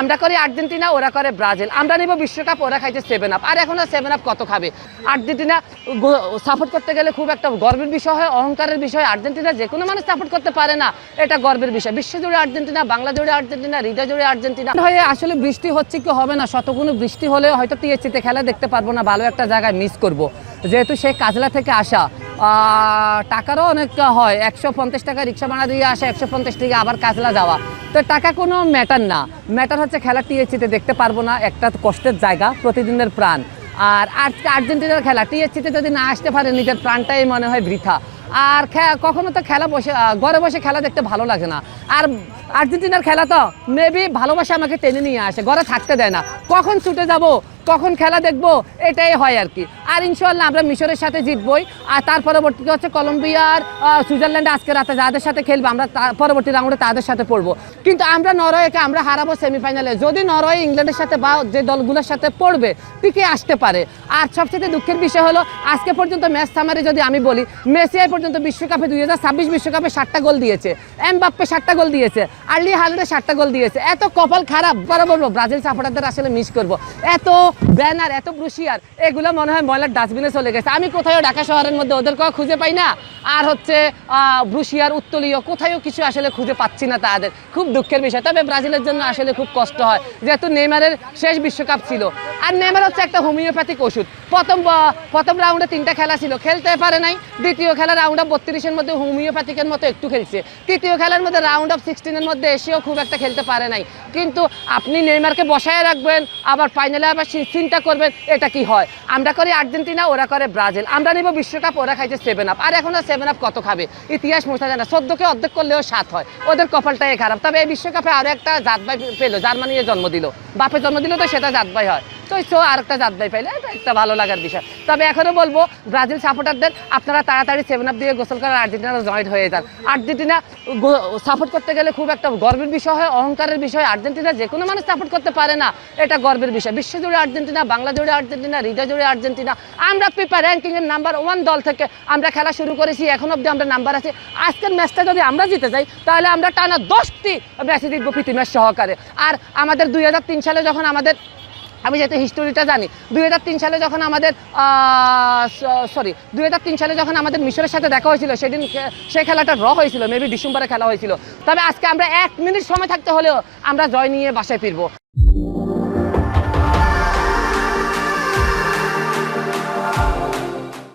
আমরা করি আর্জেন্টিনা, ওরা করে ব্রাজিল। আমরা নিব বিশ্বকাপ, ওরা খাইছে 7 আপ। আর এখন 7 আপ কত খাবে? আর্জেন্টিনা সাপোর্ট করতে গেলে খুব একটা গর্বের বিষয় হয়, অহংকারের বিষয়। আর্জেন্টিনা যে কোনো মানুষ সাপোর্ট করতে পারে না, এটা গর্বের বিষয়। বিশ্বজুড়ে আর্জেন্টিনা, বাংলা জুড়ে আর্জেন্টিনা, হৃদয় জুড়ে আর্জেন্টিনা হয়ে আসলে বৃষ্টি হচ্ছে কি হবে না, শতগুণ বৃষ্টি হলেও হয়তো টিএসসিতে খেলা দেখতে পারবো না, ভালো একটা জায়গায় মিস করব। যেহেতু সে কাজলা থেকে আসা, টাকারও অনেক হয়, 150 টাকা রিক্সা ভাড়া দিয়ে আসা, 150 টাকা আবার কাজলা যাওয়া। তো টাকা কোনো ম্যাটার না, ম্যাটার হচ্ছে খেলা টিএসসিতে দেখতে পারবো না, একটা কষ্টের জায়গা, প্রতিদিনের প্রাণ। আর আজকে আর্জেন্টিনার খেলা টিএসসিতে যদি না আসতে পারে, নিজের প্রাণটাই মনে হয় বৃথা। আর কখনো তো খেলা ঘরে বসে খেলা দেখতে ভালো লাগে না। আর আর্জেন্টিনার খেলা তো মেবি ভালোবাসা আমাকে টেনে নিয়ে আসে, ঘরে থাকতে দেয় না, কখন ছুটে যাব, কখন খেলা দেখবো, এটাই হয় আর কি। আর ইনশাআল্লাহ আমরা মিশরের সাথে জিতবই। আর তার পরবর্তীতে হচ্ছে কলম্বিয়ার সুইজারল্যান্ডে আজকে রাতে যাদের সাথে খেলবো, আমরা পরবর্তী রাউন্ডে তাদের সাথে পড়বো। কিন্তু আমরা নরওয়েকে আমরা হারাবো সেমিফাইনালে। যদি নরওয়ে ইংল্যান্ডের সাথে বা যে দলগুলোর সাথে পড়বে টিকে আসতে পারে। আর সবচেয়ে দুঃখের বিষয় হলো আজকে পর্যন্ত ম্যাচ সামারি যদি আমি বলি, মেসি পর্যন্ত বিশ্বকাপে 2026 বিশ্বকাপে 7টা গোল দিয়েছে, এমবাপ্পে 7টা গোল দিয়েছে, আর্লি হাল্যান্ডে 7টা গোল দিয়েছে। এত কপাল খারাপ, বড় বলবো ব্রাজিল সাপোর্টারদের আসলে মিস করবো। এত ব্যানার, এত ব্রুশিয়ার, এগুলো মনে হয় ময়লার ডাস্টবিনে চলে গেছে। আমি কোথাও ঢাকা শহরের মধ্যে ওদেরকেও খুঁজে পাই না, আর হচ্ছে ব্রুশিয়ার উত্তোলীয় কোথাও কিছু আসলে খুঁজে পাচ্ছি না তাদের। খুব দুঃখের বিষয়। তবে ব্রাজিলের জন্য আসলে খুব কষ্ট হয়, যেহেতু নেইমারের শেষ বিশ্বকাপ ছিল। আর নেইমার হচ্ছে একটা হোমিওপ্যাথিক ওষুধ। প্রথম রাউন্ডে 3টা খেলা ছিল, খেলতে পারে নাই। দ্বিতীয় খেলা রাউন্ড অফ 32-এর মধ্যে হোমিওপ্যাথিকের মতো একটু খেলছে। তৃতীয় খেলার মধ্যে রাউন্ড অফ 16-এর মধ্যে এসেও খুব একটা খেলতে পারে নাই। কিন্তু আপনি নেইমারকে বসায় রাখবেন, আবার ফাইনালে আবার চিন্তা করবেন, এটা কি হয়? আমরা করি আর্জেন্টিনা, ওরা করে ব্রাজিল। আমরা নিব বিশ্বকাপ, ওরা খাইছে 7 আপ। আর এখন 7 আপ কত খাবে? ইতিহাস মোছা যায় না। 14কে অর্ধেক করলেও 7 হয়, ওদের কপালটাই খারাপ। তবে এই বিশ্বকাপে আরো একটা জাত ভাই পেলো, জার্মানি জন্ম দিল, বাপে জন্ম দিল, তো সেটা জাত ভাই হয়। তো আরেকটা জাত ভাই পাইলে এটা একটা ভালো লাগার বিষয়। তবে এখনো বলবো ব্রাজিল সাপোর্টারদের, আপনারা তাড়াতাড়ি 7 আপ দিয়ে গোসল করার আর্জেন্টিনার জয়েন্ট হয়ে যান। আর্জেন্টিনা সাপোর্ট করতে গেলে খুব একটা গর্বের বিষয় হয়, অহংকারের বিষয়। আর্জেন্টিনা যে কোনো মানুষ সাপোর্ট করতে পারে না, এটা গর্বের বিষয়। বিশ্বজুড়ে আর্জেন্টিনা, বাংলা জুড়ে আর্জেন্টিনা, হৃদয় জুড়ে আর্জেন্টিনা। আমরা ফিফা র্যাঙ্কিংয়ের নাম্বার 1 দল থেকে আমরা খেলা শুরু করেছি, এখন অব্দি আমরা নাম্বার আছে। আজকের ম্যাচটা যদি আমরা জিতে যাই, তাহলে আমরা টানা 10টি ম্যাচে জিতবো প্রীতি ম্যাচ সহকারে। আর আমাদের 2003 সালে যখন আমাদের, আমি যেহেতু হিস্টোরিটা জানি, 2003 সালে যখন আমাদের 2003 সালে যখন আমাদের মিশরের সাথে দেখা হয়েছিল, সেদিন সেই খেলাটা ড্র হয়েছিল, মেবি ডিসেম্বরে খেলা হয়েছিল। তবে আজকে আমরা 1 মিনিট সময় থাকতে হলেও আমরা জয় নিয়ে বাসায় ফিরবো।